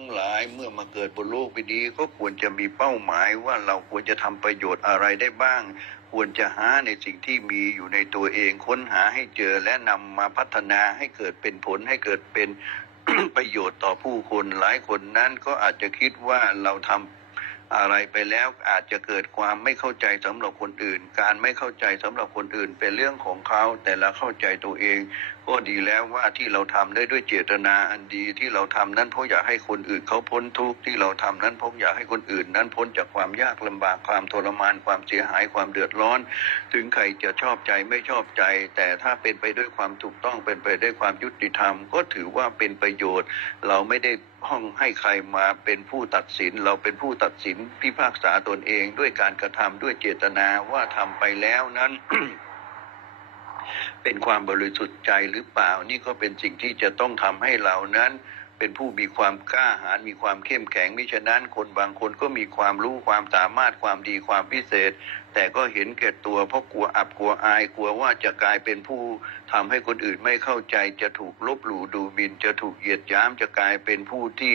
ทั้งหลายเมื่อมาเกิดบนโลกไปดีก็ควรจะมีเป้าหมายว่าเราควรจะทำประโยชน์อะไรได้บ้าง ควรจะหาในสิ่งที่มีอยู่ในตัวเองค้นหาให้เจอและนำมาพัฒนาให้เกิดเป็นผลให้เกิดเป็นประโยชน์ต่อผู้คนหลายคนนั้นก็อาจจะคิดว่าเราทำ อะไรไปแล้วอาจจะเกิดความไม่เข้าใจสำหรับคนอื่น การไม่เข้าใจสำหรับคนอื่น เป็นเรื่องของเขาแต่ละเข้าใจตัวเอง ก็ดีแล้วว่าที่เราทำได้ด้วยเจตนาอันดีที่เราทำนั้นเพราะอยากให้คนอื่นเขาพ้นทุกข์ที่เราทำนั้นเพราะอยากให้คนอื่น นั้นพ้นจากความยากลำบากความทรมานความเสียหายความเดือดร้อน ถึงใครจะชอบใจไม่ชอบใจ แต่ถ้าเป็นไปด้วยความถูกต้องเป็นไปด้วยความยุติธรรม ก็ถือว่าเป็นประโยชน์เราไม่ได้ ข้องให้ใครมาเป็นผู้ตัดสิน เราเป็นผู้ตัดสินพิพากษาตนเองด้วยการกระทำด้วยเจตนาว่าทำไปแล้วนั้น เป็นความบริสุทธิ์ใจหรือเปล่า นี่ก็เป็นสิ่งที่จะต้องทำให้เรานั้น เป็นผู้มีความกล้าหาญมีความเข้มแข็งมิฉะนั้นคนบางคนก็มีความรู้ความสามารถความดีความพิเศษ แต่ก็เห็นแก่ตัวเพราะกลัวอับกลัวอายกลัวว่าจะกลายเป็นผู้ทำให้คนอื่นไม่เข้าใจจะถูกลบหลู่ดูหมิ่นจะถูกเหยียดหยามจะกลายเป็นผู้ที่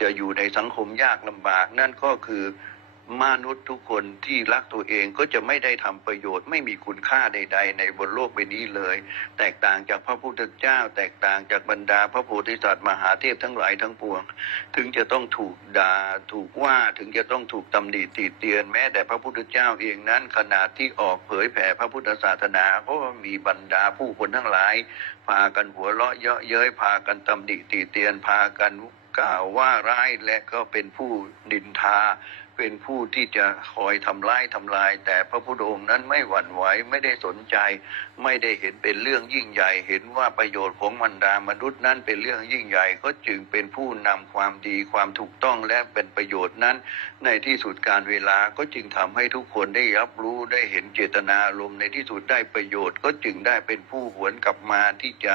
จะอยู่ในสังคมยากลำบากนั่นก็คือ มนุษย์ทุกคนที่รักตัวเองก็จะไม่ได้ทำประโยชน์ ไม่มีคุณค่าใด ๆ ในบนโลกใบนี้เลย แตกต่างจากพระพุทธเจ้า แตกต่างจากบรรดาพระโพธิสัตว์มหาเทพทั้งหลายทั้งปวง ถึงจะต้องถูกด่าถูกว่าถึงจะต้องถูกตำหนิติเตียนแม้แต่พระพุทธเจ้าเองนั้นขณะที่ออกเผยแผ่พระพุทธศาสนาก็มีบรรดาผู้คนทั้งหลาย พากันหัวเราะเยาะเย้ยพากันตำหนิติเตียนพากันกล่าวว่าร้ายและก็เป็นผู้นินทา เป็นผู้ที่จะคอยทำร้ายทำลาย แต่พระพุทธองค์นั้นไม่หวั่นไหวไม่ได้สนใจ ไม่ได้เห็นเป็นเรื่องยิ่งใหญ่ เห็นว่าประโยชน์ของมันดามนุษย์นั้นเป็นเรื่องยิ่งใหญ่ ก็จึงเป็นผู้นำความดีความถูกต้องและเป็นประโยชน์นั้น ในที่สุดการเวลาก็จึงทำให้ทุกคนได้รับรู้ได้เห็นเจตนารมณ์ในที่สุดได้ประโยชน์ ก็จึงได้เป็นผู้หวนกลับมาที่จะ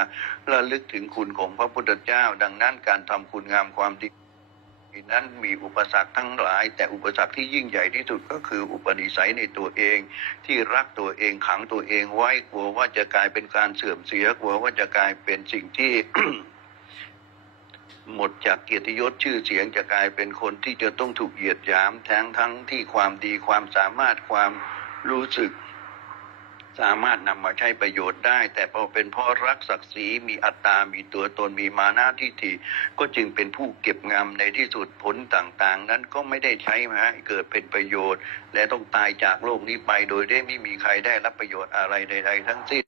ระลึกถึงคุณของพระพุทธเจ้า ดังนั้นการทำคุณงามความดี นั้นมีอุปสรรคทั้งหลาย แต่อุปสรรคที่ยิ่งใหญ่ที่สุดก็คืออุปนิสัยในตัวเอง ที่รักตัวเองขังตัวเองไว้กลัวว่าจะกลายเป็นการเสื่อมเสียกลัวว่าจะกลายเป็นสิ่งที่หมดจากเกียรติยศชื่อเสียงจะกลายเป็นคนที่จะต้องถูกเหยียดหยามทั้งทั้งที่ความดีความสามารถความรู้สึก สามารถนำมาใช้ประโยชน์ได้ แต่พอเป็นพ่อรักศักดิ์ศรีมีอัตตา มีตัวตนมีมานะทิฏฐิก็จึงเป็นผู้เก็บงำในที่สุดผลต่างๆ นั้นก็ไม่ได้ใช้มาเกิดเป็นประโยชน์ และต้องตายจากโลกนี้ไปโดยได้ไม่มีใครได้รับประโยชน์อะไรใดๆทั้งสิ้น